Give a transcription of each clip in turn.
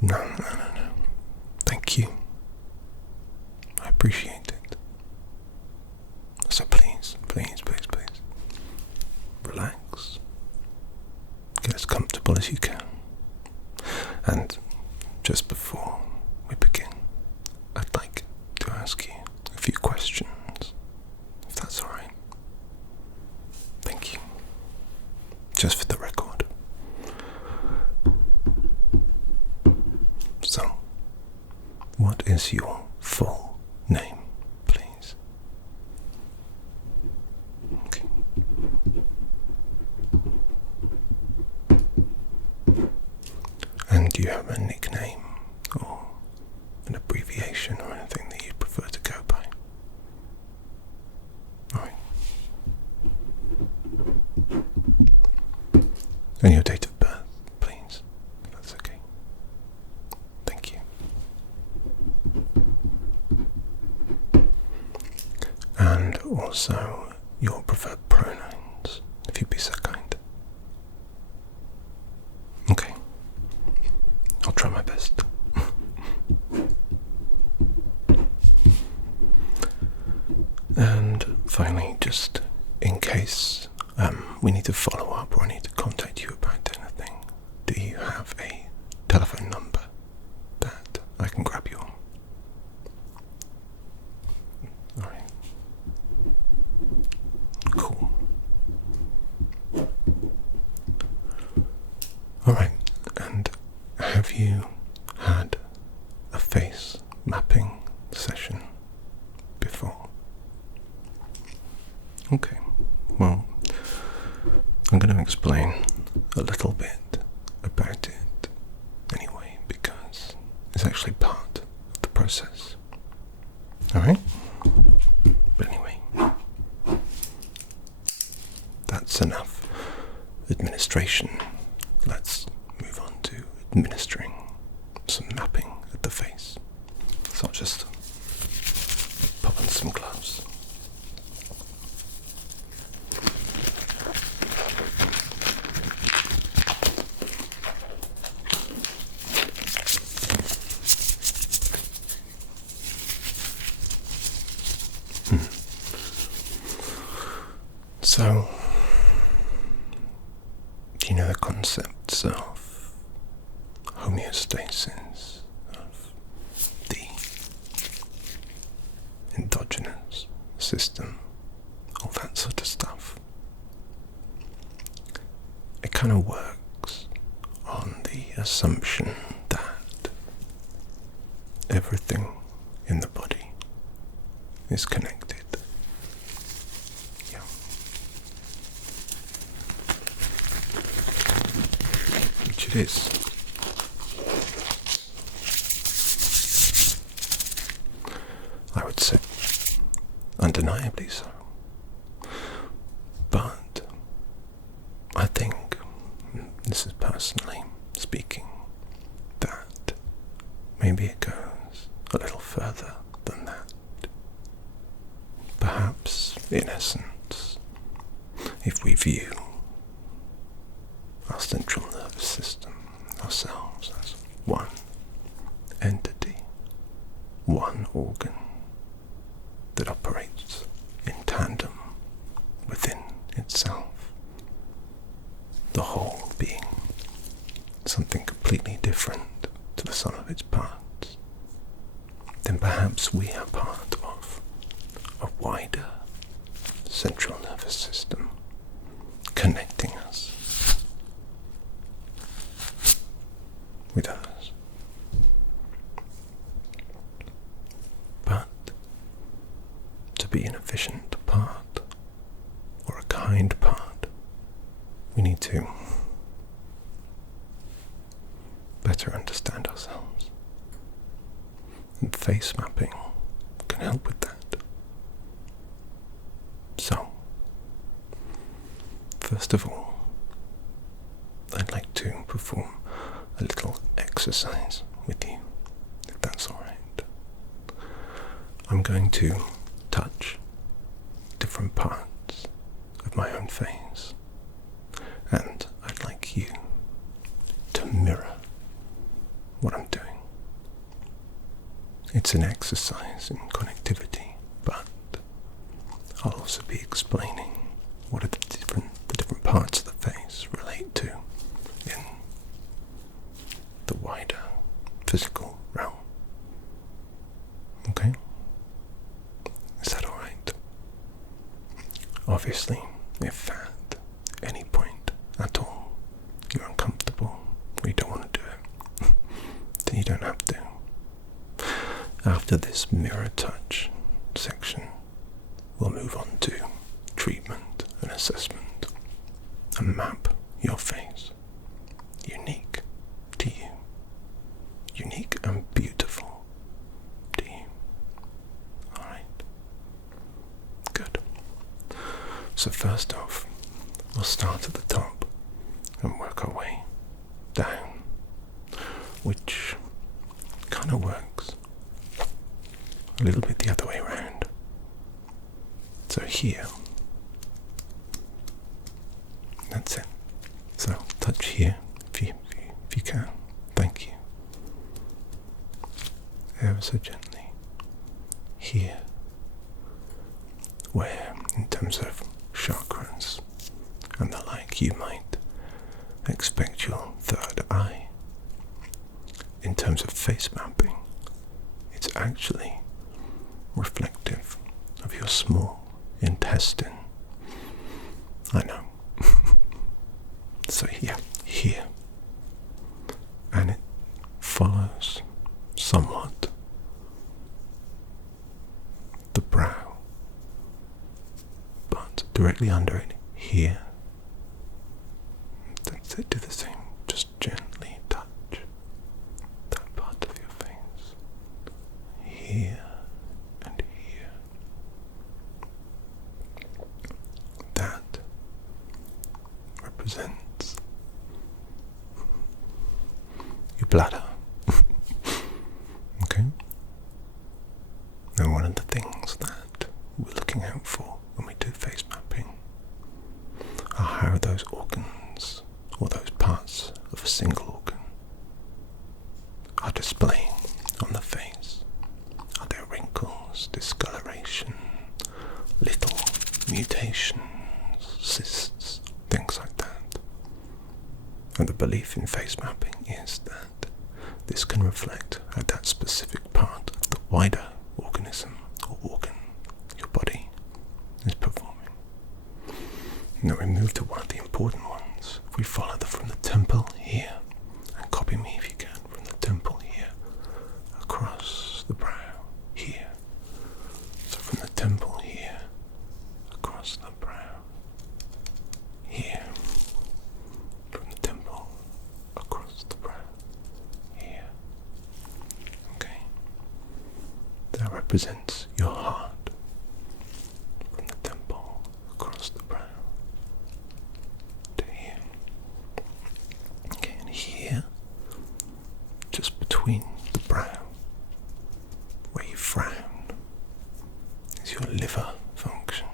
No. Thank you. I appreciate it. So please, relax. Get as comfortable as you can. And just before we begin, I'd like to ask you a few questions, if that's alright. Thank you. Just for the record. So, what is your full name, please? Okay. And do you have a nickname or an abbreviation or anything that you'd prefer to go by? Alright. And your date of birth, please, if that's okay. Thank you. And also your preferred pronouns, if you'd be so kind. Okay. I'll try my best. And finally, just in case we need to follow up or I need to contact you about anything, do you have a telephone number that I can grab you on? Alright. Cool. Alright, and have you had a face mapping session before? Okay, well, I'm going to explain a little bit about it anyway, because it's actually part of the process. Alright? But anyway, that's enough administration. Let's move on to administering some mapping at the face. So I'll just pop on some gloves. So, do you know the concepts of homeostasis, of the endogenous system, all that sort of stuff? It kind of works on the assumption that everything in the body is connected. Yeah. Which it is. I would say undeniably so. But I think, this is personally speaking, that maybe it goes a little further than that. Perhaps, in essence, if we view our central nervous system, ourselves, as one entity, one organ that operates in tandem within itself, the whole being something completely different to the sum of its parts, then perhaps we are part of a wider central nervous system connecting us with others. But to be an efficient part, or a kind part, we need to better understand ourselves. And face mapping can help with that. So, first of all, I'd like to perform a little exercise with you, if that's alright. I'm going to touch different parts of my own face, and I'd like you to mirror what I'm doing. It's an exercise in connectivity, but I'll also be explaining what are the different parts of the face relate to in the wider physical realm. Okay? Is that alright? Obviously, if at any point at all you're uncomfortable or you don't want to do it, then you don't have to. After this mirror touch section, we'll move on to treatment and assessment and map your face. Unique to you. Unique and beautiful to you. Alright. Good. So first off, we'll start at the top and work our way down, which kind of works a little bit the other way around. So here, that's it. So touch here if you can. Thank you. Ever so gently. Here, where in terms of chakras and the like, you might expect your third eye. In terms of face mapping, it's actually reflective of your small intestine. I know. So yeah, here. And it follows somewhat the brow, but directly under it, here. That's it, do the same. Just gently touch that part of your face. Here and here. That represents your bladder. Okay? Now, one of the things that we're looking out for when we do face mapping are how those organs, or those parts of a single organ, are displaying on the face. Are there wrinkles, discoloration, little mutations, cysts, things like that? And the belief in face mapping is that this can reflect how that specific part of the wider organism or organ your body is performing. Now we move to one of the important ones. If we follow from the temple here, and copy me if you can, from the temple here, across the brow here. So from the temple here, across the brow here. From the temple, across the brow here. Okay. That represents your heart. From the temple, across the brow to here. Okay, and here, just between the brow, where you frown, is your liver function.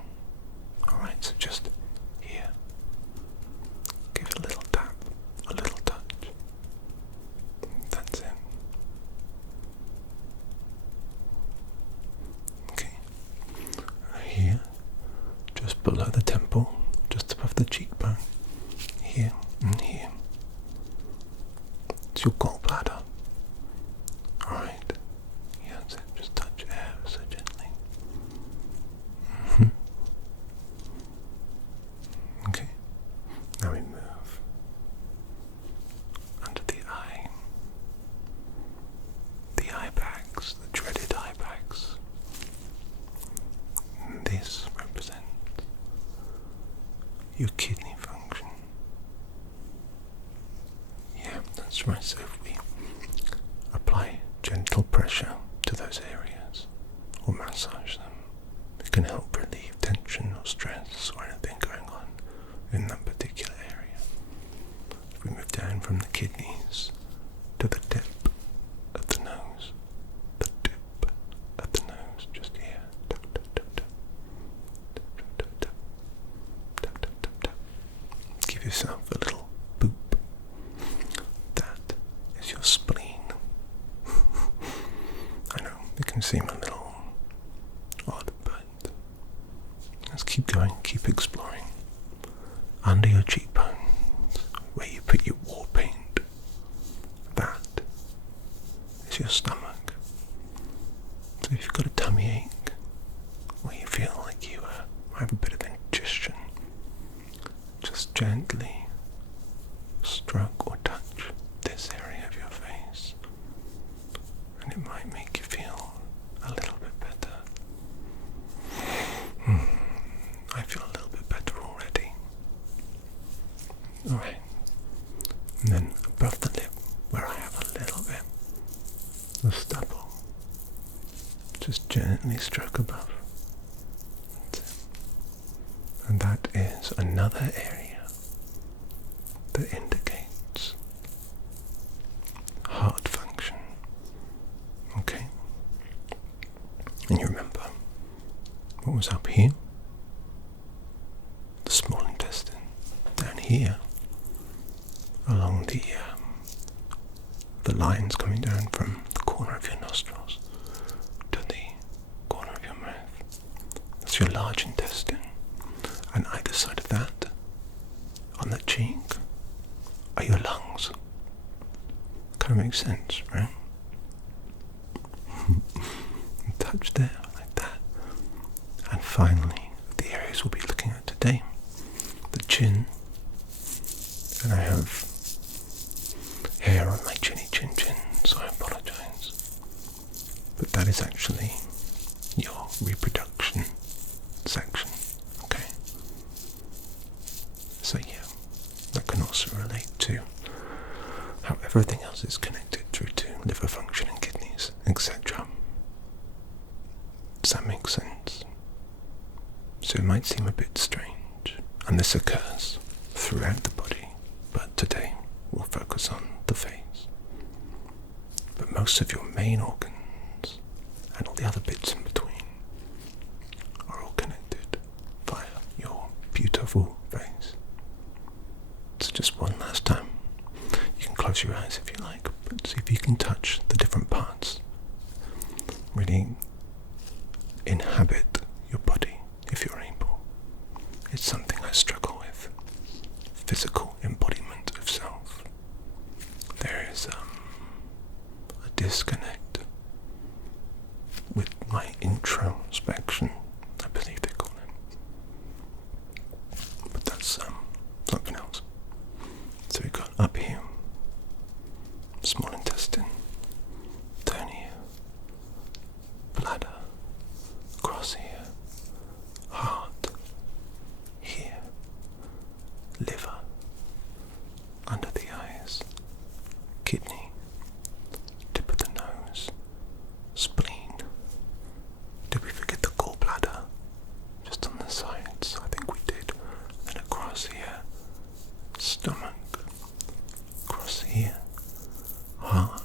Alright, so just here. Give it a little tap, a little touch. That's it. Okay. Here, just below the temple, just above the cheekbone. Here and here. It's your gallbladder. Alright. Yeah, that's it. Just touch air so gently. Okay. Now we move under the eye. The eye bags, the dreaded eye bags. This represents your kidney function. Yeah, that's right. So if we apply gentle pressure to those areas or massage them, it can help relieve tension or stress or anything going on in that particular area. If we move down from the kidneys to the tip of the nose, the tip of the nose, just here. Tap, tap, tap, tap. Tap, tap, tap, tap, tap, tap, tap. Give yourself a little boop. That is your spleen. I know, can seem a little odd, but let's keep going, keep exploring. Under your cheekbones, where you put your war paint, that is your stomach. So if you've got a tummy ache, or you feel like you have a bit of indigestion, just gently stroke or touch this area of your face, and it might make you feel a little bit better. I feel a little bit better already. Alright, and then above the lip, where I have a little bit of stubble, just gently stroke above. And that is another area that indicates heart function. Okay? And you remember what was up here? The small intestine. Down here, along the lines coming down from the corner of your nostrils to the corner of your mouth. That's your large intestine. And either side of that, on the cheek, are your lungs. Kind of makes sense, right? Touch there, like that. And finally, the areas we'll be looking at today. The chin. And I have hair on my chin, so I apologize. But that is actually your reproduction section. Okay? So yeah, that can also relate to how everything else is connected through to liver function and kidneys, etc. Does that make sense? So it might seem a bit strange, and this occurs throughout the body, but today we'll focus on the face. But most of your main organs and all the other bits in between are all connected via your beautiful face. So just one last time, you can close your eyes if you like, but see if you can touch the different parts. Really inhabit your body if you're able. It's something I struggle with. Physical embodiment of self. There is a disconnect with my introspection, I believe they call it. But that's something else. So we've got up here, small intestine, down here, bladder, across here, heart, here, liver, under the eyes, kidney, tip of the nose, spleen. Did we forget the gallbladder? Just on the sides, I think we did. And across here, stomach, across here, heart,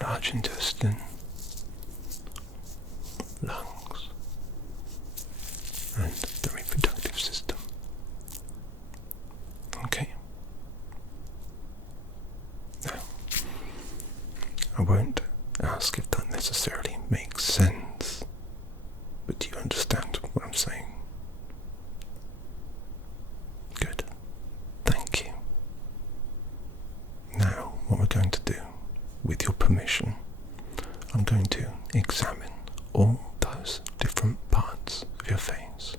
large intestine, lungs, and the reproductive system. Okay. Now, I won't ask if that necessarily makes sense, but do you understand what I'm saying? Good. Thank you. Now, what we're going to do, with your permission, I'm going to examine all those different parts of your face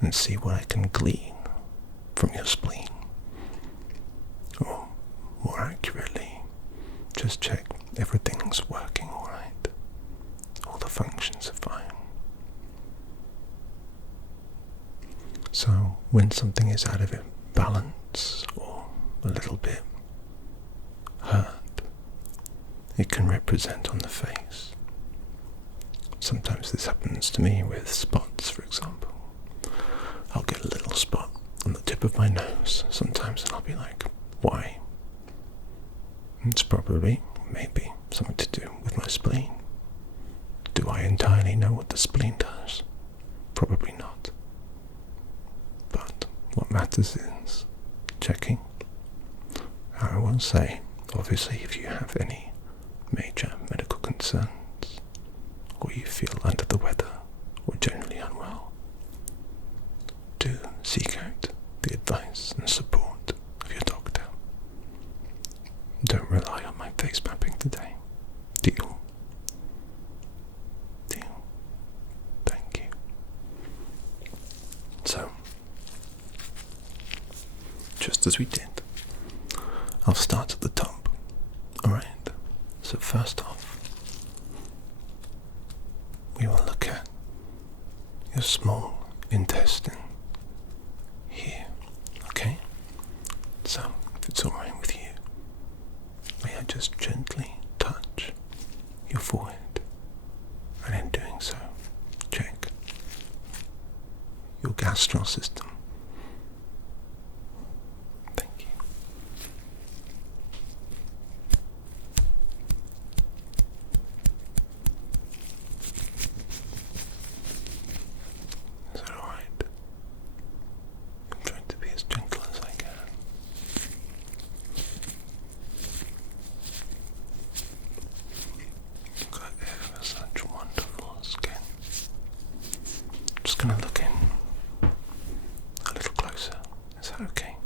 and see what I can glean from your spleen. Or, more accurately, just check everything's working alright. All the functions are fine. So, when something is out of balance or a little bit hurt, it can represent on the face. Sometimes this happens to me with spots, for example. I'll get a little spot on the tip of my nose sometimes, and I'll be like, why? It's probably, maybe, something to do with my spleen. Do I entirely know what the spleen does? Probably not. But what matters is checking. I will say, Obviously, if you have any major medical concerns, or you feel under the weather, or generally unwell, do seek out the advice and support of your doctor. Don't rely on my face mapping today. Deal? Deal. Thank you. So, just as we did, I'll start at the top. Alright, so first off, we will look at your small intestine here, okay? So, if it's alright with you, may I just gently touch your forehead, and in doing so, check your gastral system. Thank you. Is that alright? I'm trying to be as gentle as I can. You've got ever such wonderful skin. Just gonna look in a little closer. Is that okay?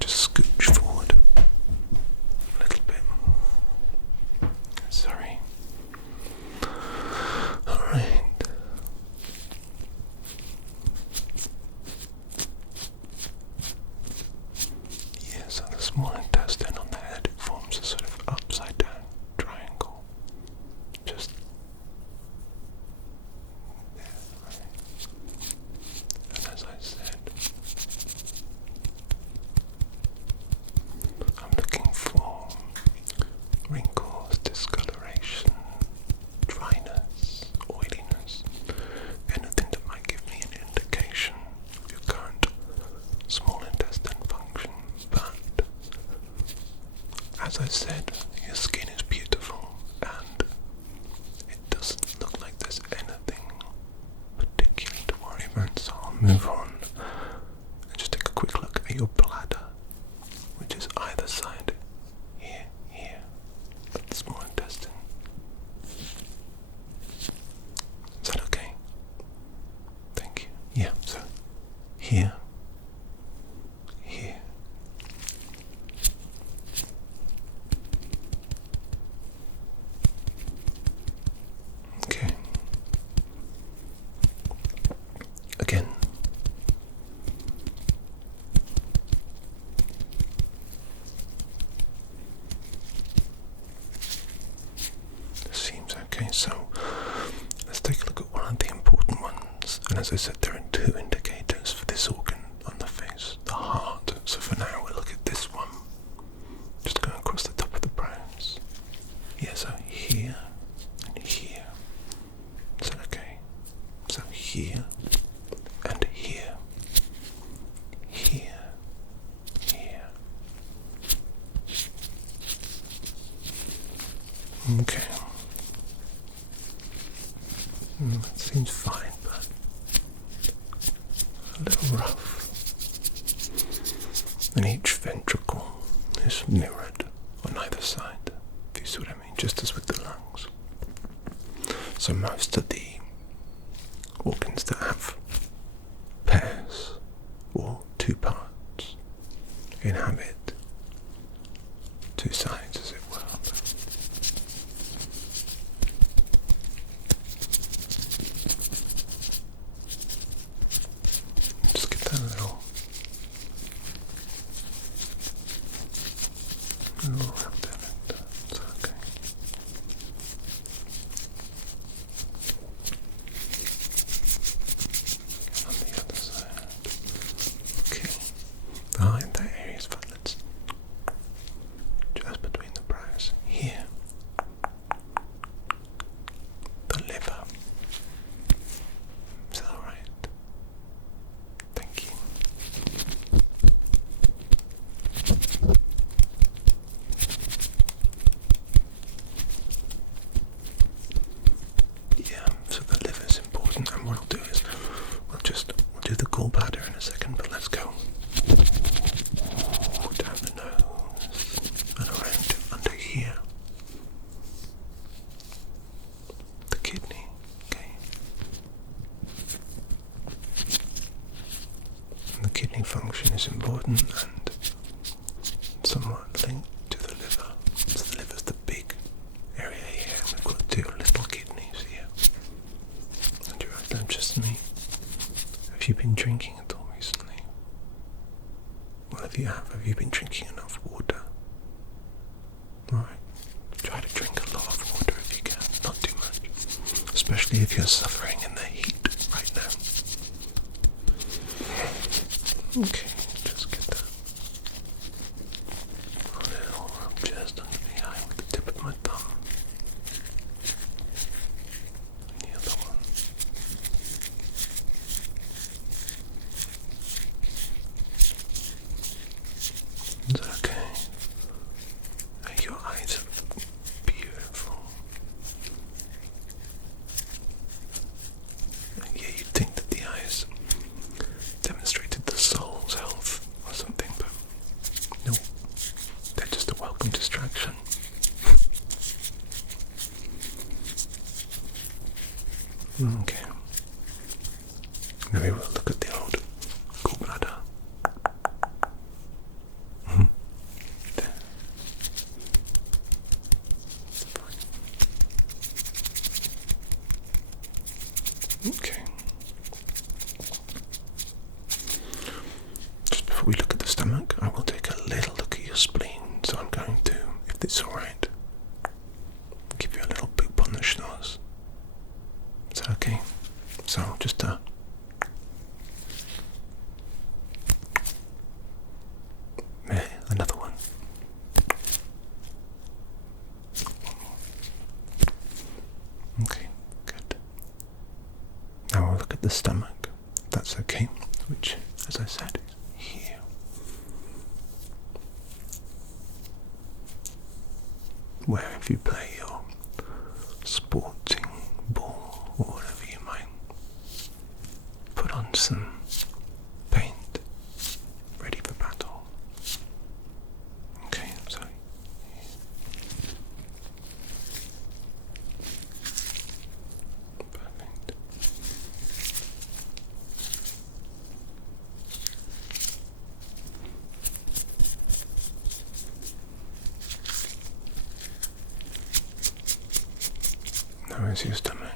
Just scooch forward a little bit. Sorry. Alright. Yeah, so the small intestine on the head, it forms a sort of upside down triangle. Just there, right? And as I said, I'm looking for wrinkles, discoloration, dryness, oiliness, anything that might give me an indication of your current small intestine function. But as I said, your skin is beautiful and it doesn't look like there's anything particularly to worry about, so I'll move on and just take a quick look at your bladder, which is either side, here, at the small intestine. Is that okay? Thank you. Yeah, so here. Okay. Again. This seems okay, so let's take a look at one of the important ones. And as I said, there are two indicators for this organ on the face, the heart. So for now, we'll look at this one. Just going across the top of the brows. Yeah, so here and here. Is that okay? So here and here. Here. Okay. That seems fine, but a little rough. And each ventricle is mirrored on either side, if you see what I mean, just as with the lungs. So most of the organs that have pairs or two parts inhabit two sides, as it were. Just get that little wrap down it. It's okay. On the other side. Okay. Behind that area is fine. Let's just between the brows. Here. The liver. Is that alright? Thank you. somewhat linked to the liver. So the liver's the big area here, and we've got two little kidneys here. And you're right, don't just me. Have you been drinking at all recently? Well, if you have you been drinking enough water? Right. Try to drink a lot of water if you can, not too much. Especially if you're suffering in the heat right now. Okay, just get that little rub just under the eye with the tip of my thumb. And the other one. Is that okay? Your eyes are beautiful. And yeah, you'd think that the eyes demonstrated the soul's health or something, but no, they're just a welcome distraction. Okay. Maybe we'll look at the old gallbladder. There. Okay. Just before we look at the stomach, I will take a little look at your spleen. So I'm going to, if it's alright, give you a little boop on the schnoz. Is that okay? So just another one. Okay, good. Now we'll look at the stomach, if that's okay, which, as I said, is here. Where if you play your sporting ball or whatever you might, put on some paint, ready for battle. Okay, so perfect. Now is your stomach.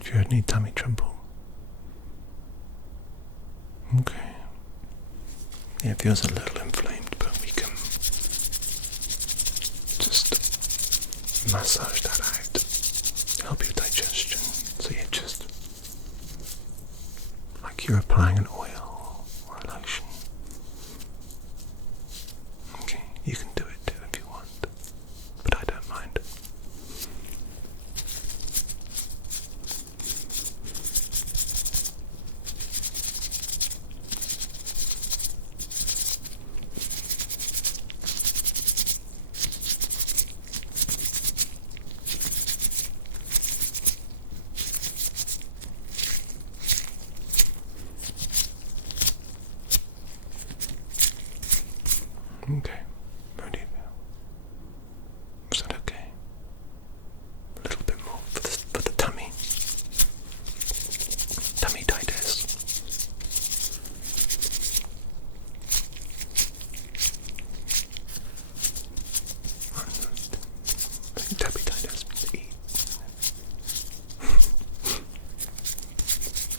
If you had any tummy trouble. Okay. Yeah, it feels a little inflamed, but we can just massage that out. Help your digestion. So you're just like you're applying an oil or a lotion. Okay, you can do it too if you want, but I don't mind. Okay, how do you feel? Is that okay? A little bit more for the tummy. Tummy-titis. Tummy-titis means eat.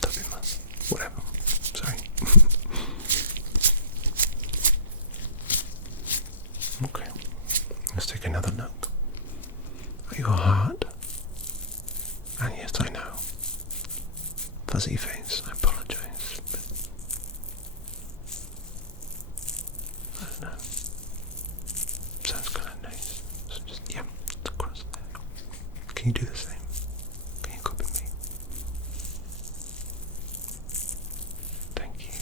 Tummy-mus. Whatever. Sorry. Okay, let's take another look at your heart. And yes, I know, fuzzy face, I apologise, but I don't know, sounds kind of nice, so just, yeah, it's across there. Can you do the same? Can you copy me? Thank you.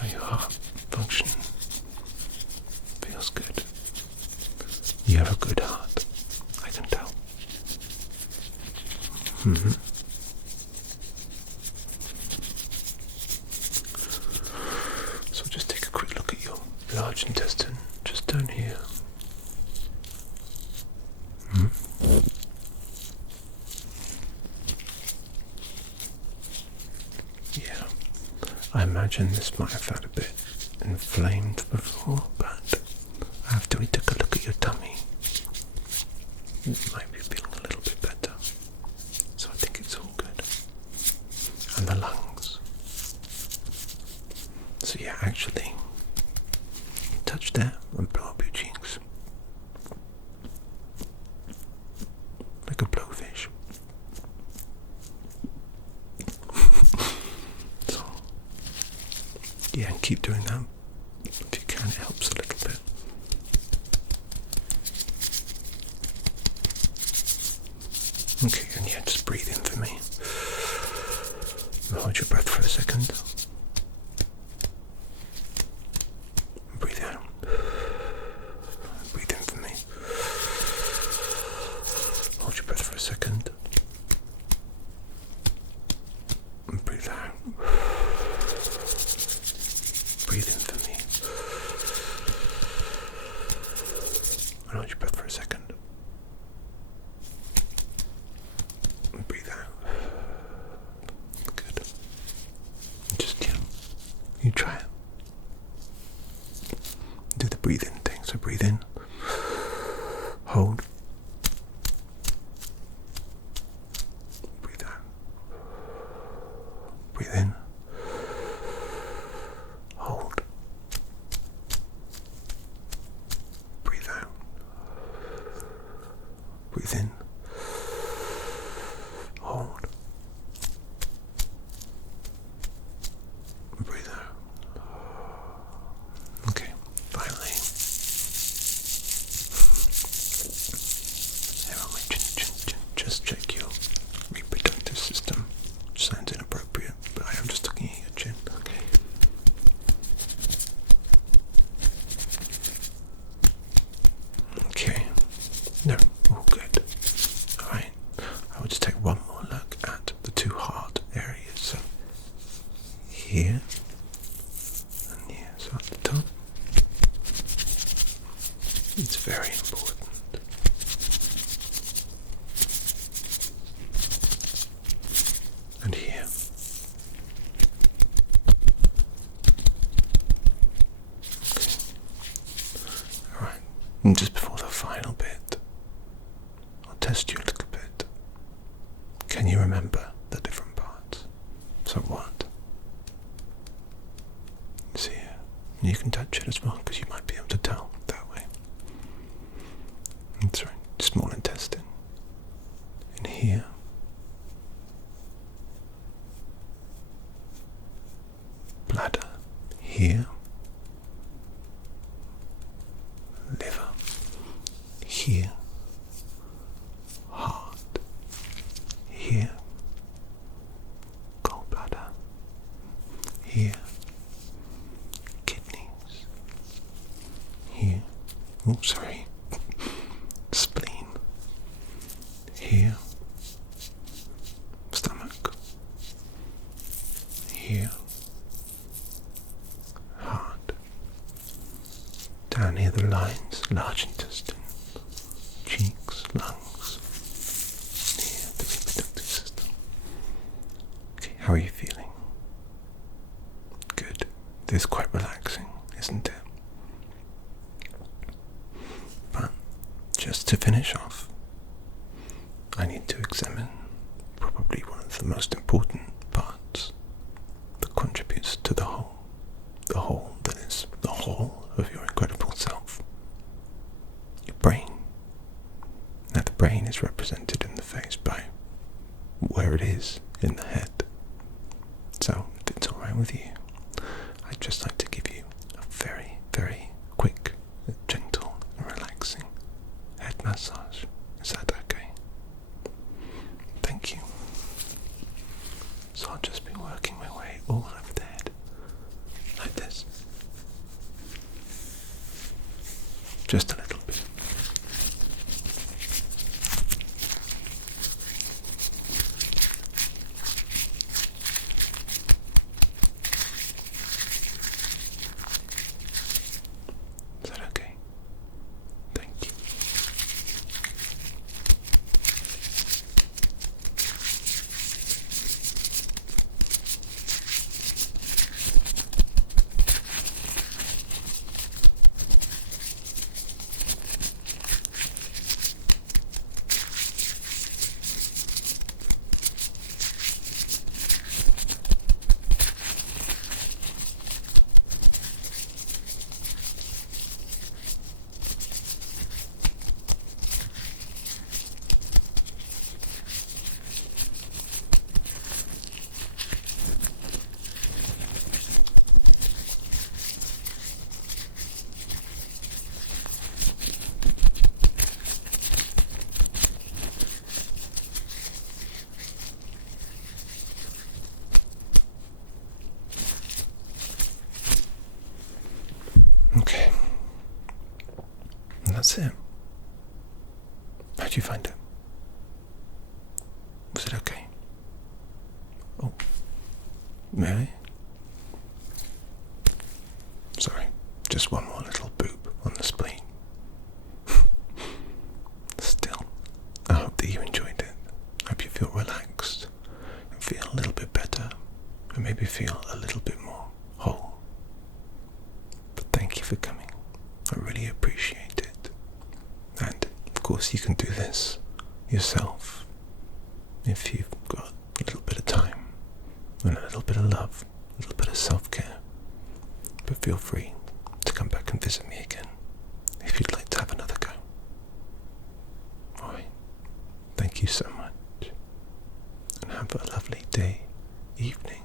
Now your heart. large intestine, just down here. Yeah, I imagine this might have had a bit inflamed before, but after we took a look at your tummy, it might be feeling a little bit better. So I think it's all good. And the lungs. So yeah, actually, touch there and blow up your cheeks. Like a blowfish. So, yeah, and keep doing that. If you can, it helps a little bit. Okay, and yeah, just breathe in for me. Hold your breath for a second. Breathe out. Breathe in for me. Hold your breath for a second. And breathe out. Breathe in for me. And hold your breath for a second. And breathe out. Good. And just, you try it. Do the breathing thing. So breathe in. Hold. Breathe out. Breathe in. Hold. Breathe out. Breathe in. Hold. Breathe out. Okay, finally. Here on my chin. Just check your reproductive system. Sounds inappropriate, but I am just looking at your chin. Okay. Okay. No, all good. Alright. I will just take one more look at the two heart areas. So here and here. So at the top. It's very important. And here. Okay. Alright. And just before the final bit, I'll test you a little bit. Can you remember the different parts? So what? See here. And you can touch it as well, because you might be able to tell that way. That's right. Small intestine. In here. Bladder. Here. Liver. Here. Heart. Here. Gallbladder. Here. Kidneys. Here. Oh, sorry. Spleen. Here. Stomach. Here. Heart. Down here the lines, large intestine, cheeks, lungs. Here, the reproductive system. Okay, how are you feeling? Good. This is quite relaxing, isn't it? But just to finish off, I need to examine probably one of the most important parts that contributes to the whole that is the whole of your incredible self, your brain. Now the brain is represented in the face by where it is in the head. So if it's alright with you, I'd just like to give you a very, very quick, gentle and relaxing head massage. Is that okay? Thank you. So I'll just be working my way all over the head, like this. Just a little bit. That's it. How'd you find it? Was it okay? Oh, really? Sorry, just one more little boob on the spleen. Still, I hope that you enjoyed it. I hope you feel relaxed and feel a little bit better, and maybe feel a little bit more whole. But thank you for coming. I really appreciate it. And of course you can do this yourself if you've got a little bit of time and a little bit of love, a little bit of self-care. But feel free to come back and visit me again if you'd like to have another go. Alright, thank you so much, and have a lovely day, evening,